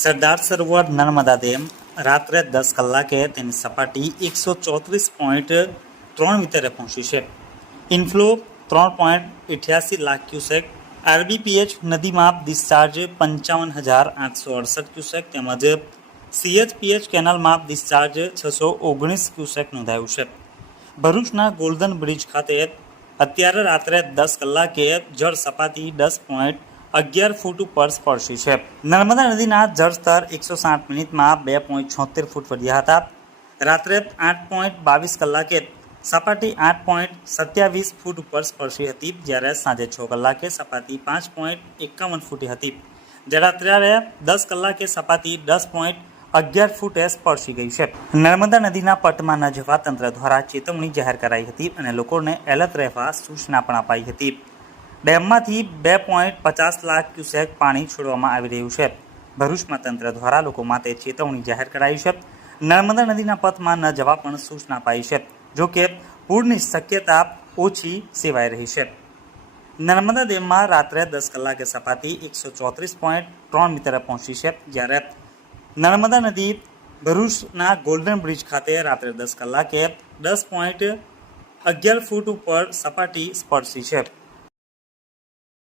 Sardar Sarovar Narmada dam રાત્રે દસ કલાકે તેની સપાટી એકસો ચોત્રીસ પોઈન્ટ ત્રણ મીટરે પહોંચી છે. ઇન્ફ્લો ત્રણ પોઈન્ટ અઠ્યાસી લાખ ક્યુસેક આરબીપીએચ નદીમાં ડિસ્ચાર્જ પંચાવન હજાર આઠસો અડસઠ ક્યુસેક તેમજ સીએચપીએચ કેનાલમાં ડિસ્ચાર્જ છસો ઓગણીસ ક્યુસેક નોંધાયું છે. ભરૂચના ગોલ્ડન બ્રિજ ખાતે અત્યારે રાત્રે દસ કલાકે જળ સપાટી દસ પોઈન્ટ અગિયાર ફૂટ ઉપર સ્પર્શી છે. નર્મદા નદીના જળસ્તર એકસો સાઠ મિનિટમાં બે પોઈન્ટ છોતેર ફૂટ વધ્યા હતા. રાત્રે આઠ પોઈન્ટ બાવીસ કલાકે સપાટી આઠ પોઈન્ટ સત્યાવીસ ફૂટ ઉપર સ્પર્શી હતી, જ્યારે સાંજે છ કલાકે સપાટી પાંચ પોઈન્ટ એકાવન ફૂટી હતી. જ્યારે અત્યારે દસ કલાકે સપાટી દસ પોઈન્ટ અગિયાર ફૂટે સ્પર્શી ગઈ છે. નર્મદા નદીના પટમાં ન જવા તંત્ર દ્વારા ચેતવણી જાહેર કરાઈ હતી અને લોકોને એલર્ટ રહેવા સૂચના પણ અપાઈ હતી. ડેમમાંથી બે પોઈન્ટ પચાસ લાખ ક્યુસેક પાણી છોડવામાં આવી રહ્યું છે. ભરૂચમાં તંત્ર દ્વારા લોકો માટે ચેતવણી જાહેર કરાઈ છે. નર્મદા નદીના પથમાં ન જવા પણ સૂચના અપાઈ છે. જોકે પૂરની શક્યતા ઓછી સેવાઈ રહી છે. નર્મદા ડેમમાં રાત્રે દસ કલાકે સપાટી એકસો ચોત્રીસ પોઈન્ટ ત્રણ મીટરે પહોંચી છે જ્યારે નર્મદા નદી ભરૂચના ગોલ્ડન બ્રિજ ખાતે રાત્રે દસ કલાકે દસ પોઈન્ટ અગિયાર ફૂટ ઉપર સપાટી સ્પર્શી છે.